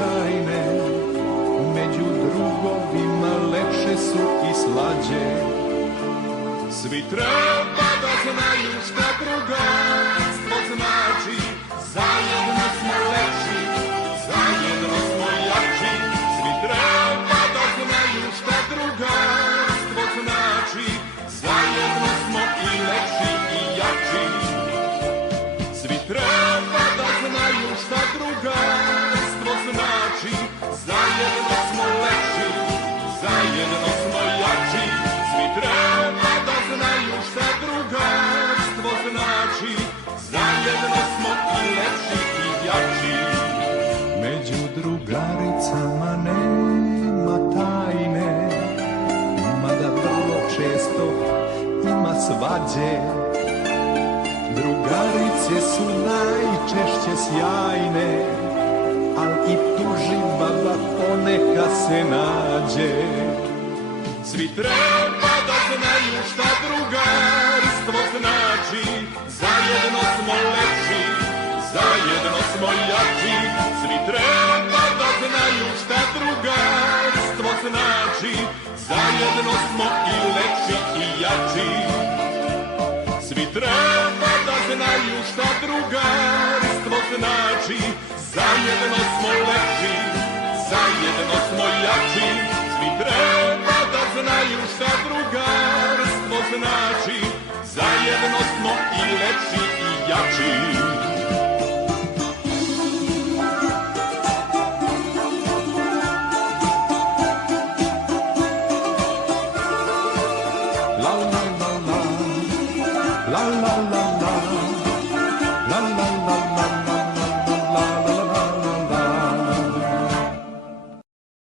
tajne, među drugovima lepše su i slađe. Svi treba da znaju šta drugarstvo znači, zajedno smo lepši, zajedno smo jači. Svi treba da znaju šta drugarstvo znači, zajedno smo i lepši i jači. Svi treba da znaju šta drugarstvo znači, zajedno smo lepši, zajedno smo jači. Svi treba da znaju šta drugarstvo znači, zajedno smo i lepši i jači. Među drugaricama nema tajne, mada vrlo često ima svađe. Drugarice su najčešće sjajne, al i tuži baba poneka se nađe. Svi treba da znaju šta drugarstvo znači, zajedno smo lepši, zajedno smo jači. Svi treba da znaju šta drugarstvo znači, zajedno smo i lepši i jači. Svi treba da znaju šta drugarstvo znači, zajedno smo lepši, zajedno smo jači. Svi treba da znaju šta drugarstvo znači, zajedno smo i lepši i jači. La la la la, la la la.